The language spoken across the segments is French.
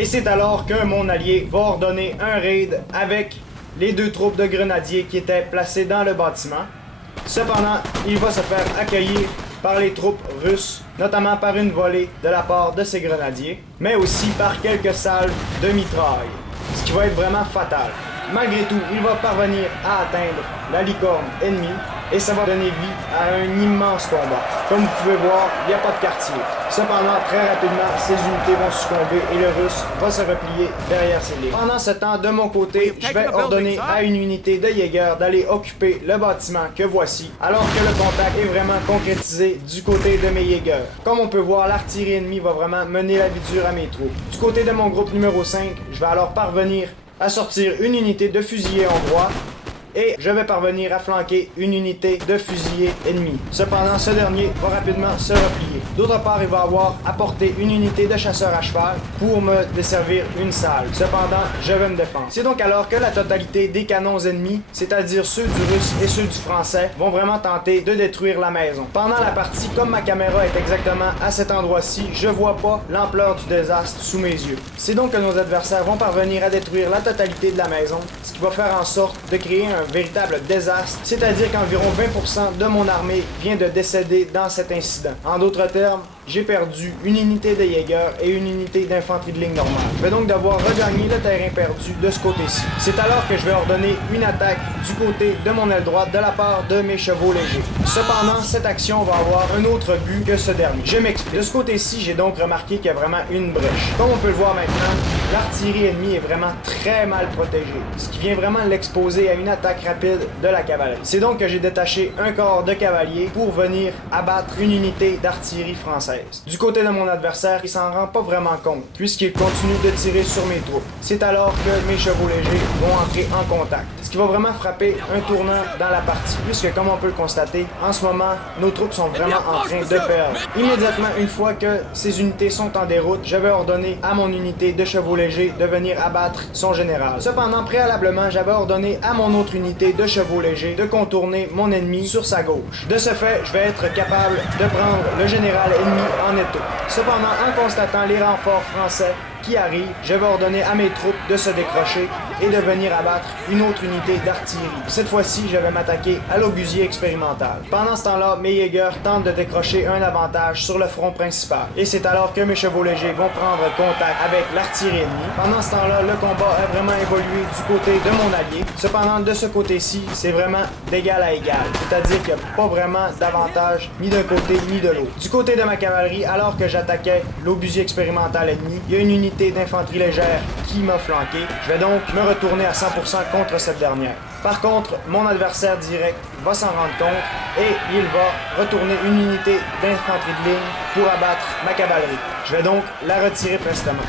Et c'est alors que mon allié va ordonner un raid avec les 2 troupes de grenadiers qui étaient placées dans le bâtiment. Cependant, il va se faire accueillir par les troupes russes, notamment par une volée de la part de ces grenadiers, mais aussi par quelques salves de mitraille, ce qui va être vraiment fatal. Malgré tout, il va parvenir à atteindre la licorne ennemie et ça va donner vie à un immense combat. Comme vous pouvez voir, il n'y a pas de quartier. Cependant, très rapidement, ces unités vont succomber et le Russe va se replier derrière ses lignes. Pendant ce temps, de mon côté, je vais ordonner à une unité de Jaeger d'aller occuper le bâtiment que voici, alors que le contact est vraiment concrétisé du côté de mes Jaeger. Comme on peut voir, l'artillerie ennemie va vraiment mener la vie dure à mes troupes. Du côté de mon groupe numéro 5, je vais alors parvenir à sortir une unité de fusiliers hongrois et je vais parvenir à flanquer une unité de fusiliers ennemis. Cependant, ce dernier va rapidement se replier. D'autre part, il va avoir apporté une unité de chasseurs à cheval pour me desservir une salle. Cependant, je vais me défendre. C'est donc alors que la totalité des canons ennemis, c'est-à-dire ceux du russe et ceux du français, vont vraiment tenter de détruire la maison. Pendant la partie, comme ma caméra est exactement à cet endroit-ci, je vois pas l'ampleur du désastre sous mes yeux. C'est donc que nos adversaires vont parvenir à détruire la totalité de la maison, ce qui va faire en sorte de créer un véritable désastre, c'est-à-dire qu'environ 20% de mon armée vient de décéder dans cet incident. En d'autres termes, j'ai perdu une unité de Jaeger et une unité d'infanterie de ligne normale. Je vais donc devoir regagner le terrain perdu de ce côté-ci. C'est alors que je vais ordonner une attaque du côté de mon aile droite de la part de mes chevaux légers. Cependant, cette action va avoir un autre but que ce dernier. Je m'explique. De ce côté-ci, j'ai donc remarqué qu'il y a vraiment une brèche. Comme on peut le voir maintenant, l'artillerie ennemie est vraiment très mal protégée, ce qui vient vraiment l'exposer à une attaque rapide de la cavalerie. C'est donc que j'ai détaché un corps de cavaliers pour venir abattre une unité d'artillerie française. Du côté de mon adversaire, il s'en rend pas vraiment compte, puisqu'il continue de tirer sur mes troupes. C'est alors que mes chevaux légers vont entrer en contact, ce qui va vraiment frapper un tournant dans la partie, puisque comme on peut le constater, en ce moment, nos troupes sont vraiment en train de perdre. Immédiatement, une fois que ces unités sont en déroute, je vais ordonner à mon unité de chevaux légers de venir abattre son général. Cependant, préalablement, j'avais ordonné à mon autre unité de chevaux légers de contourner mon ennemi sur sa gauche. De ce fait, je vais être capable de prendre le général ennemi en étau. Cependant, en constatant les renforts français qui arrivent, je vais ordonner à mes troupes de se décrocher et de venir abattre une autre unité d'artillerie. Cette fois-ci, je vais m'attaquer à l'obusier expérimental. Pendant ce temps-là, mes Jaegers tentent de décrocher un avantage sur le front principal. Et c'est alors que mes chevaux légers vont prendre contact avec l'artillerie ennemie. Pendant ce temps-là, le combat a vraiment évolué du côté de mon allié. Cependant, de ce côté-ci, c'est vraiment d'égal à égal. C'est-à-dire qu'il n'y a pas vraiment d'avantage ni d'un côté ni de l'autre. Du côté de ma cavalerie, alors que j'attaquais l'obusier expérimental ennemi, il y a une unité d'infanterie légère qui m'a flanqué. Je vais donc me retourner à 100% contre cette dernière. Par contre, mon adversaire direct va s'en rendre compte et il va retourner une unité d'infanterie de ligne pour abattre ma cavalerie. Je vais donc la retirer prestement.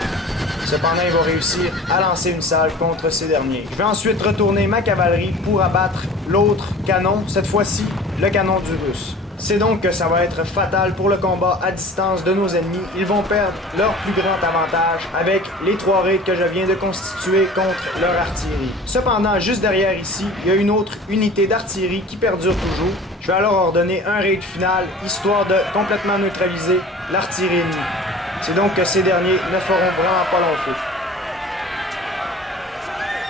Cependant, il va réussir à lancer une salve contre ces derniers. Je vais ensuite retourner ma cavalerie pour abattre l'autre canon, cette fois-ci le canon du russe. C'est donc que ça va être fatal pour le combat à distance de nos ennemis. Ils vont perdre leur plus grand avantage avec les 3 raids que je viens de constituer contre leur artillerie. Cependant, juste derrière ici, il y a une autre unité d'artillerie qui perdure toujours. Je vais alors ordonner un raid final, histoire de complètement neutraliser l'artillerie ennemie. C'est donc que ces derniers ne feront vraiment pas long feu.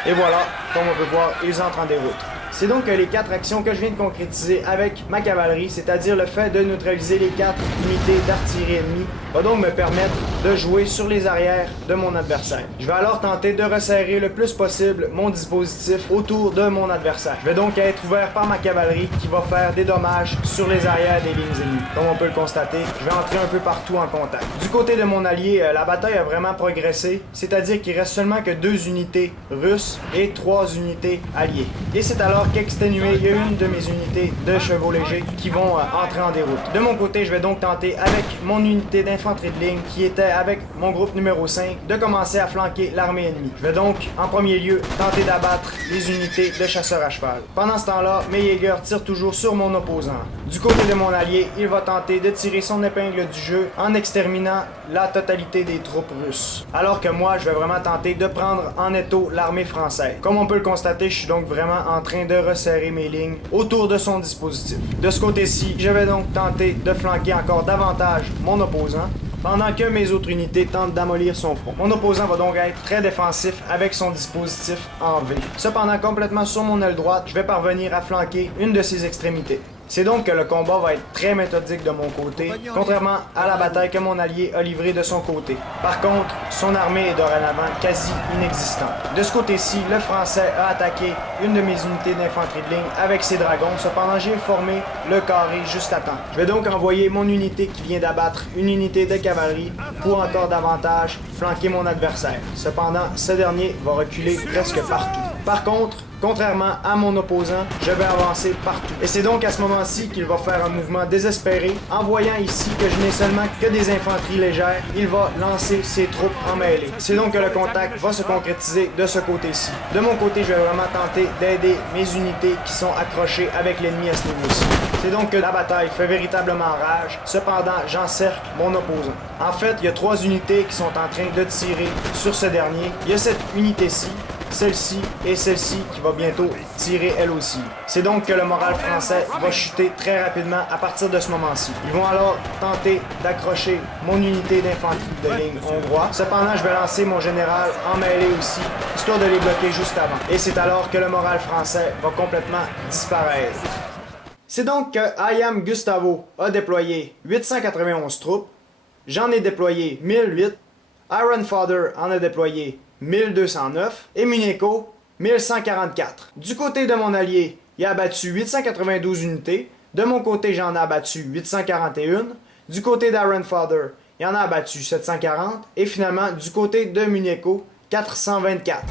Et voilà, comme on peut voir, ils entrent en déroute. C'est donc les 4 actions que je viens de concrétiser avec ma cavalerie, c'est-à-dire le fait de neutraliser les 4 unités d'artillerie ennemie, va donc me permettre de jouer sur les arrières de mon adversaire. Je vais alors tenter de resserrer le plus possible mon dispositif autour de mon adversaire. Je vais donc être ouvert par ma cavalerie qui va faire des dommages sur les arrières des lignes ennemies. Comme on peut le constater, je vais entrer un peu partout en contact. Du côté de mon allié, la bataille a vraiment progressé, c'est-à-dire qu'il reste seulement que 2 unités russes et 3 unités alliées. Et c'est alors qu'exténué, il y a une de mes unités de chevaux légers qui vont entrer en déroute. De mon côté, je vais donc tenter avec mon unité d'infanterie de ligne qui était avec mon groupe numéro 5 de commencer à flanquer l'armée ennemie. Je vais donc en premier lieu tenter d'abattre les unités de chasseurs à cheval. Pendant ce temps-là, mes Jaegers tirent toujours sur mon opposant. Du côté de mon allié, il va tenter de tirer son épingle du jeu en exterminant la totalité des troupes russes. Alors que moi, je vais vraiment tenter de prendre en étau l'armée française. Comme on peut le constater, je suis donc vraiment en train de resserrer mes lignes autour de son dispositif. De ce côté-ci, je vais donc tenter de flanquer encore davantage mon opposant. pendant que mes autres unités tentent d'amollir son front. Mon opposant va donc être très défensif avec son dispositif en V. Cependant, complètement sur mon aile droite, je vais parvenir à flanquer une de ses extrémités. C'est donc que le combat va être très méthodique de mon côté, contrairement à la bataille que mon allié a livrée de son côté. Par contre, son armée est dorénavant quasi inexistante. De ce côté-ci, le Français a attaqué une de mes unités d'infanterie de ligne avec ses dragons, cependant j'ai formé le carré juste à temps. Je vais donc envoyer mon unité qui vient d'abattre une unité de cavalerie pour encore davantage flanquer mon adversaire. Cependant, ce dernier va reculer presque partout. Par contre, contrairement à mon opposant, je vais avancer partout. Et c'est donc à ce moment-ci qu'il va faire un mouvement désespéré. En voyant ici que je n'ai seulement que des infanteries légères, il va lancer ses troupes en mêlée. C'est donc que le contact va se concrétiser de ce côté-ci. De mon côté, je vais vraiment tenter d'aider mes unités qui sont accrochées avec l'ennemi à ce niveau-ci. C'est donc que la bataille fait véritablement rage. Cependant, j'encercle mon opposant. En fait, il y a 3 unités qui sont en train de tirer sur ce dernier. Il y a cette unité-ci, celle-ci et celle-ci qui va bientôt tirer elle aussi. C'est donc que le moral français va chuter très rapidement à partir de ce moment-ci. Ils vont alors tenter d'accrocher mon unité d'infanterie de ligne hongrois. Cependant, je vais lancer mon général en mêlée aussi, histoire de les bloquer juste avant. Et c'est alors que le moral français va complètement disparaître. C'est donc que I Am Gustavo a déployé 891 troupes, j'en ai déployé 1008, Iron Father en a déployé 1209 et Munieko 1144. Du côté de mon allié, il a abattu 892 unités. De mon côté, j'en ai abattu 841. Du côté d'Iron Father, il en a abattu 740. Et finalement, du côté de Munieko, 424.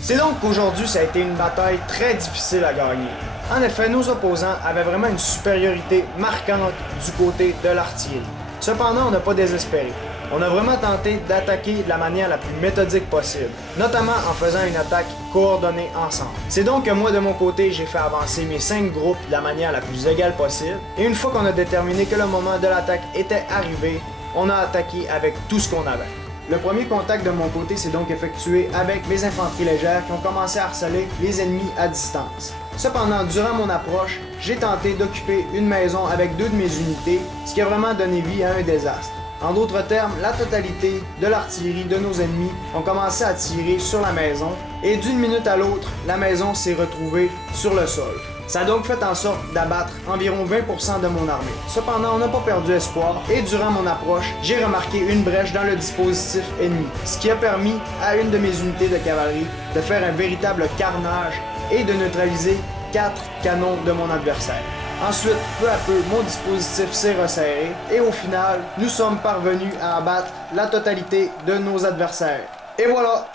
C'est donc qu'aujourd'hui, ça a été une bataille très difficile à gagner. En effet, nos opposants avaient vraiment une supériorité marquante du côté de l'artillerie. Cependant, on n'a pas désespéré. On a vraiment tenté d'attaquer de la manière la plus méthodique possible, notamment en faisant une attaque coordonnée ensemble. C'est donc que moi, de mon côté, j'ai fait avancer mes 5 groupes de la manière la plus égale possible, et une fois qu'on a déterminé que le moment de l'attaque était arrivé, on a attaqué avec tout ce qu'on avait. Le premier contact de mon côté s'est donc effectué avec mes infanteries légères qui ont commencé à harceler les ennemis à distance. Cependant, durant mon approche, j'ai tenté d'occuper une maison avec 2 de mes unités, ce qui a vraiment donné vie à un désastre. En d'autres termes, la totalité de l'artillerie de nos ennemis ont commencé à tirer sur la maison et d'une minute à l'autre, la maison s'est retrouvée sur le sol. Ça a donc fait en sorte d'abattre environ 20% de mon armée. Cependant, on n'a pas perdu espoir et durant mon approche, j'ai remarqué une brèche dans le dispositif ennemi, ce qui a permis à une de mes unités de cavalerie de faire un véritable carnage et de neutraliser 4 canons de mon adversaire. Ensuite, peu à peu, mon dispositif s'est resserré et au final, nous sommes parvenus à abattre la totalité de nos adversaires. Et voilà!